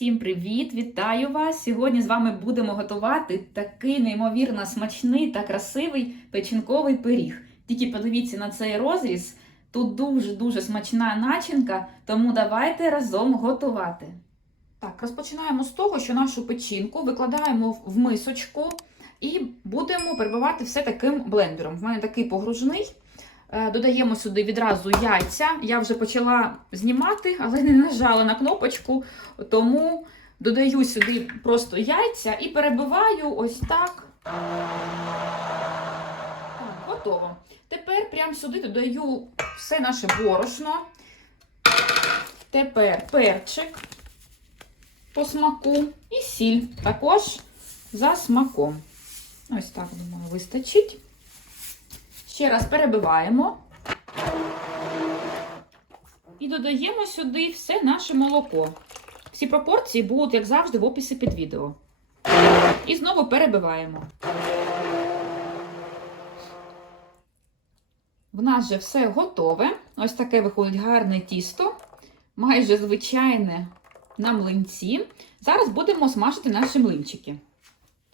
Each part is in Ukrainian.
Всім привіт! Вітаю вас! Сьогодні з вами будемо готувати такий неймовірно смачний та красивий печінковий пиріг. Тільки подивіться на цей розріз. Тут дуже-дуже смачна начинка, тому давайте разом готувати. Так, розпочинаємо з того, що нашу печінку викладаємо в мисочку і будемо перебивати все таким блендером. В мене такий погружний. Е, Додаємо сюди відразу яйця. Я вже почала знімати, але не нажала на кнопочку, тому додаю сюди просто яйця і перебиваю ось так. Готово. Тепер прямо сюди додаю все наше борошно. Тепер перчик по смаку і сіль також за смаком. Ось так, думаю, вистачить. Ще раз перебиваємо. І додаємо сюди все наше молоко. Всі пропорції будуть, як завжди, в описі під відео. І знову перебиваємо. В нас же все готове. Ось таке виходить гарне тісто, майже звичайне на млинці. Зараз будемо смажити наші млинчики.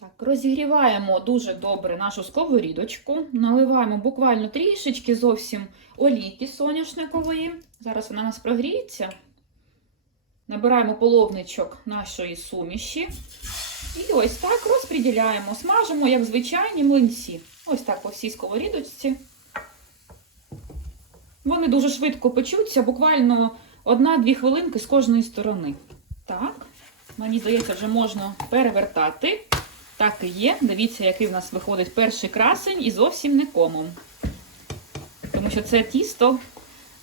Так, розігріваємо дуже добре нашу сковорідочку, наливаємо буквально трішечки зовсім олійки соняшникової. Зараз вона у нас прогріється. Набираємо половничок нашої суміші. І ось так розподіляємо, смажимо, як звичайні млинці. Ось так по всій сковорідочці. Вони дуже швидко печуться, буквально 1-2 хвилинки з кожної сторони. Так, мені здається, вже можна перевертати. Так і є. Дивіться, який в нас виходить перший красень і зовсім не комом. Тому що це тісто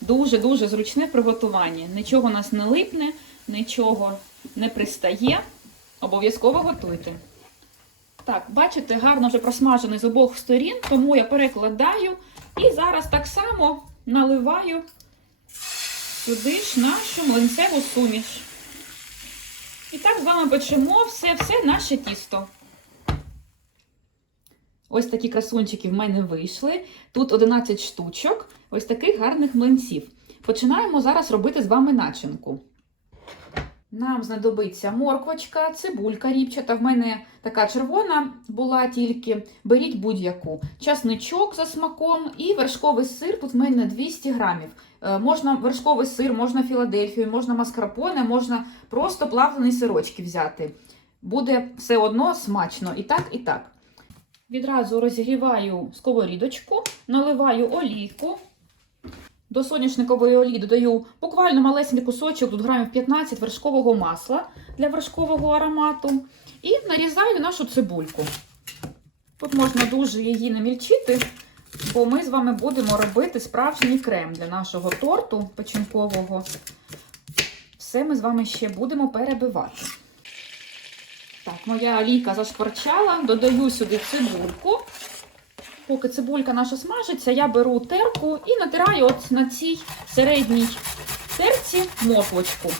дуже-дуже зручне в приготуванні. Нічого у нас не липне, нічого не пристає. Обов'язково готуйте. Так, бачите, гарно вже просмажений з обох сторін, тому я перекладаю і зараз так само наливаю сюди ж нашу млинцеву суміш. І так з вами печемо все-все наше тісто. Ось такі красунчики в мене вийшли. Тут 11 штучок, ось таких гарних млинців. Починаємо зараз робити з вами начинку. Нам знадобиться морквочка, цибулька ріпчата. В мене така червона була тільки. Беріть будь-яку. Часничок за смаком і вершковий сир. Тут в мене 200 грамів. Е, Можна вершковий сир, можна філадельфію, можна маскарпоне, можна просто плавлені сирочки взяти. Буде все одно смачно і так, і так. Відразу розігріваю сковорідочку, наливаю олійку. До соняшникової олії додаю буквально малесенький кусочок, тут грамів 15 вершкового масла для вершкового аромату. І нарізаю нашу цибульку. Тут можна дуже її намільчити, бо ми з вами будемо робити справжній крем для нашого торту печінкового. Все ми з вами ще будемо перебивати. Так, моя олійка зашкварчала, додаю сюди цибульку. Поки цибулька наша смажиться, я беру терку і натираю от на цій середній терці морквочку.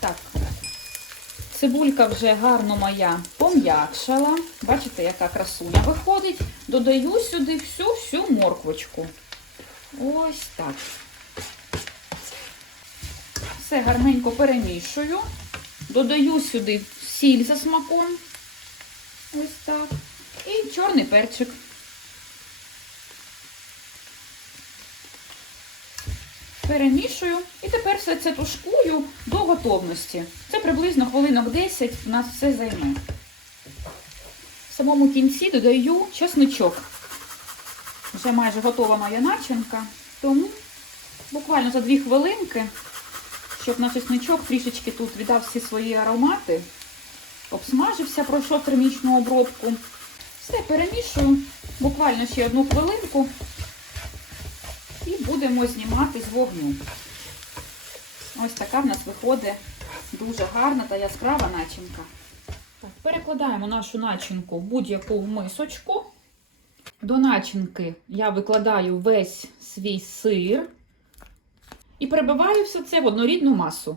Так, цибулька вже гарно моя пом'якшала. Бачите, яка красуня виходить. Додаю сюди всю-всю морквочку. Ось так. Все гарненько перемішую. Додаю сюди сіль за смаком. Ось так. І чорний перчик. Перемішую. І тепер все це тушкую до готовності. Це приблизно хвилинок 10 у нас все займе. В самому кінці додаю чесничок. Вже майже готова моя начинка. Тому буквально за 2 хвилинки щоб наш чесничок трішечки тут віддав всі свої аромати, обсмажився, пройшов термічну обробку. Все перемішую буквально ще одну хвилинку і будемо знімати з вогню. Ось така в нас виходить дуже гарна та яскрава начинка. Так, Перекладаємо нашу начинку в будь-яку мисочку. До начинки я викладаю весь свій сир. І перебиваю все це в однорідну масу.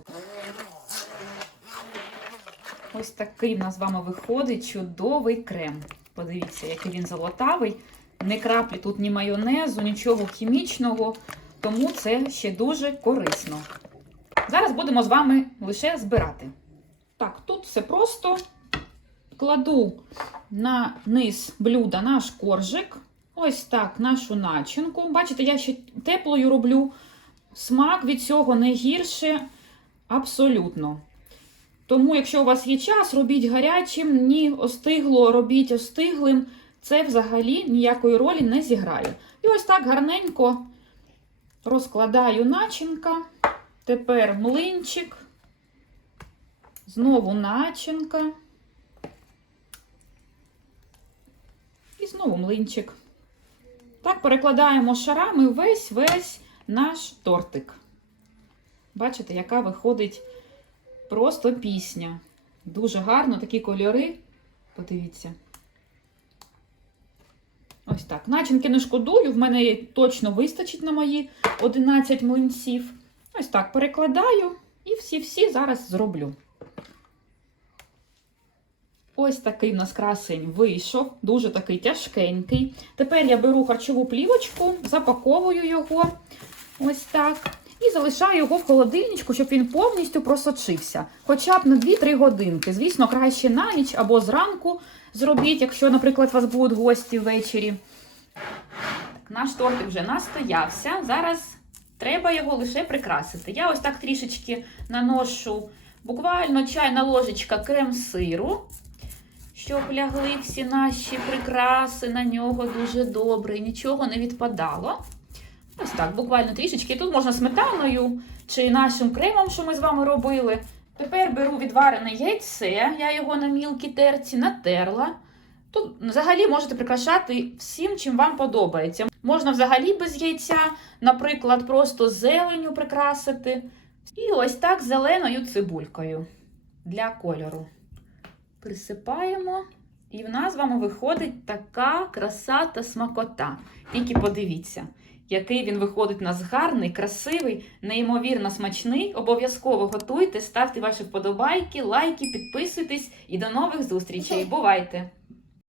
Ось такий в нас з вами виходить чудовий крем. Подивіться, який він золотавий. Не краплі тут ні майонезу, нічого хімічного. тому це ще дуже корисно. Зараз будемо з вами лише збирати. Так, тут все просто. Кладу на низ блюда наш коржик. Ось так, нашу начинку. Бачите, я ще теплою роблю. Смак від цього не гірше абсолютно. Тому, якщо у вас є час, робіть гарячим, ні остигло, робіть остиглим. Це взагалі ніякої ролі не зіграє. І ось так гарненько розкладаю начинка. Тепер млинчик. Знову начинка. І знову млинчик. Так, перекладаємо шарами весь-весь наш тортик. Бачите, яка виходить просто пісня. Дуже гарно такі кольори. Подивіться. Ось так. Начинки не шкодую, в мене точно вистачить на мої 11 млинців. Ось так перекладаю і всі-всі зараз зроблю. Ось такий в нас красень вийшов, дуже такий тяжкенький. Тепер я беру харчову плівочку, запаковую його ось так. І залишаю його в холодильничку, щоб він повністю просочився. Хоча б на 2-3 годинки. Звісно, краще на ніч або зранку зробіть, якщо, наприклад, у вас будуть гості ввечері. Так, наш тортик вже настоявся. Зараз треба його лише прикрасити. Я ось так трішечки наношу буквально чайна ложечка крем-сиру, щоб лягли всі наші прикраси на нього дуже добре, нічого не відпадало. Ось так, буквально трішечки. Тут можна сметаною чи нашим кремом, що ми з вами робили. Тепер беру відварене яйце, я його на мілкій терці натерла. Тут взагалі можете прикрашати всім, чим вам подобається. Можна взагалі без яйця, наприклад, просто зеленю прикрасити. І ось так зеленою цибулькою для кольору. Присипаємо. І в нас з вами виходить така краса та смакота. Тільки подивіться, який він виходить у нас гарний, красивий, неймовірно смачний. Обов'язково готуйте, ставте ваші вподобайки, лайки, підписуйтесь і до нових зустрічей. Бувайте!